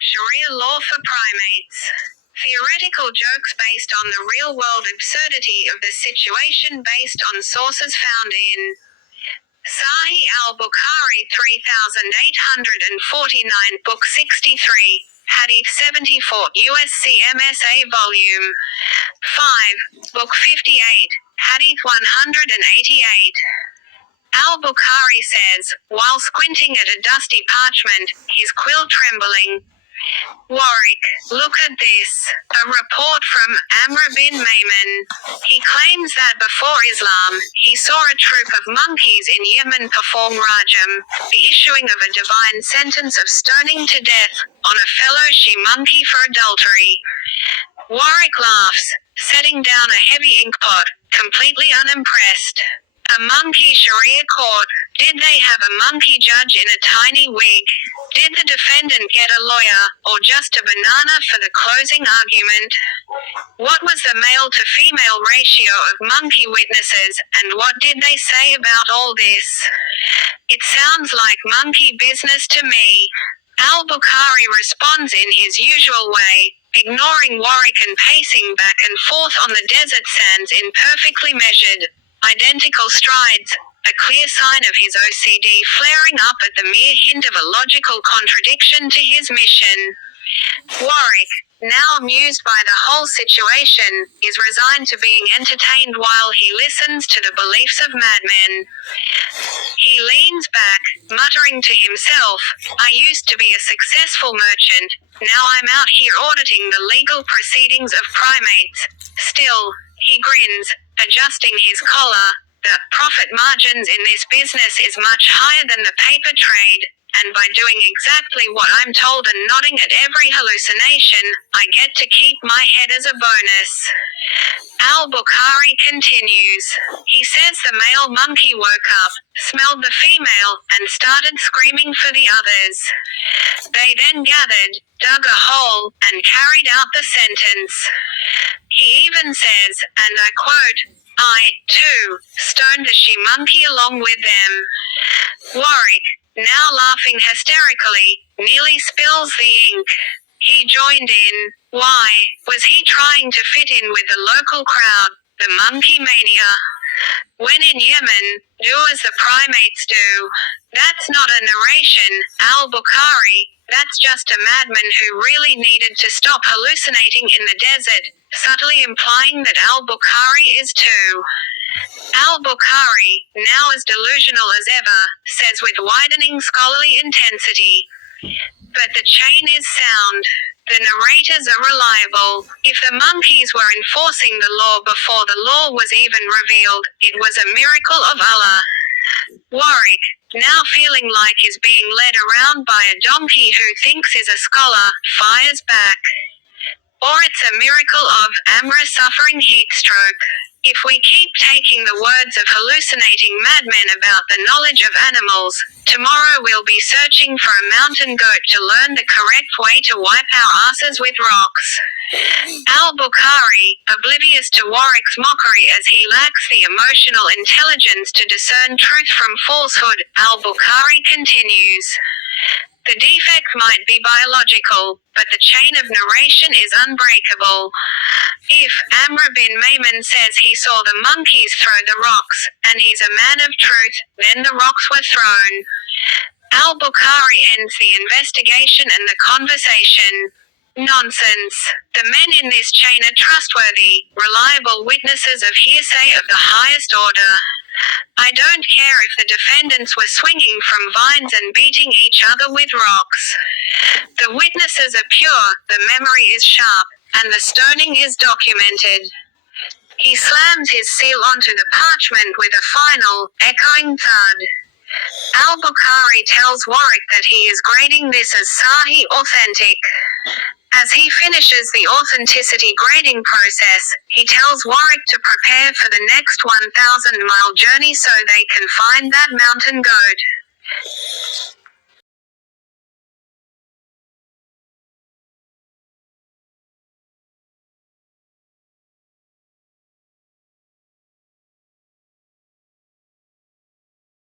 Sharia Law for Primates. Theoretical jokes based on the real-world absurdity of the situation based on sources found in Sahih al-Bukhari 3849, Book 63, Hadith 74, USC MSA Volume 5, Book 58, Hadith 188. Al-Bukhari says, while squinting at a dusty parchment, his quill trembling, Warwick, look at this. A report from Amr bin Maymun. He claims that before Islam, he saw a troop of monkeys in Yemen perform rajam, the issuing of a divine sentence of stoning to death, on a fellow she-monkey for adultery. Warwick laughs, setting down a heavy inkpot, completely unimpressed. A monkey Sharia court. Did they have a monkey judge in a tiny wig? Did the defendant get a lawyer, or just a banana for the closing argument? What was the male to female ratio of monkey witnesses, and what did they say about all this? It sounds like monkey business to me. Al-Bukhari responds in his usual way, ignoring Warwick and pacing back and forth on the desert sands in perfectly measured, identical strides, a clear sign of his OCD flaring up at the mere hint of a logical contradiction to his mission. Warwick, now amused by the whole situation, is resigned to being entertained while he listens to the beliefs of madmen. He leans back, muttering to himself, I used to be a successful merchant, now I'm out here auditing the legal proceedings of primates. Still, he grins, adjusting his collar. The profit margins in this business is much higher than the paper trade, and by doing exactly what I'm told and nodding at every hallucination, I get to keep my head as a bonus. Al-Bukhari continues. He says the male monkey woke up, smelled the female, and started screaming for the others. They then gathered, dug a hole, and carried out the sentence. He even says, and I quote, I, too, stoned the she-monkey along with them. Warwick, now laughing hysterically, nearly spills the ink. He joined in. Why, was he trying to fit in with the local crowd, the monkey mania? When in Yemen, do as the primates do. That's not a narration, Al-Bukhari, that's just a madman who really needed to stop hallucinating in the desert, subtly implying that Al-Bukhari is too. Al-Bukhari, now as delusional as ever, says with widening scholarly intensity. But the chain is sound. The narrators are reliable. If the monkeys were enforcing the law before the law was even revealed, it was a miracle of Allah. Warwick, now feeling like he's being led around by a donkey who thinks is a scholar, fires back. Or it's a miracle of Amra suffering heat stroke. If we keep taking the words of hallucinating madmen about the knowledge of animals, tomorrow we'll be searching for a mountain goat to learn the correct way to wipe our asses with rocks. Al-Bukhari, oblivious to Warwick's mockery as he lacks the emotional intelligence to discern truth from falsehood, Al-Bukhari continues. The defect might be biological, but the chain of narration is unbreakable. If Amr bin Maymun says he saw the monkeys throw the rocks, and he's a man of truth, then the rocks were thrown. Al-Bukhari ends the investigation and the conversation. Nonsense. The men in this chain are trustworthy, reliable witnesses of hearsay of the highest order. I don't care if the defendants were swinging from vines and beating each other with rocks. The witnesses are pure, the memory is sharp, and the stoning is documented. He slams his seal onto the parchment with a final, echoing thud. Al-Bukhari tells Warwick that he is grading this as Sahih authentic. As he finishes the authenticity grading process, he tells Warwick to prepare for the next 1,000-mile journey so they can find that mountain goat.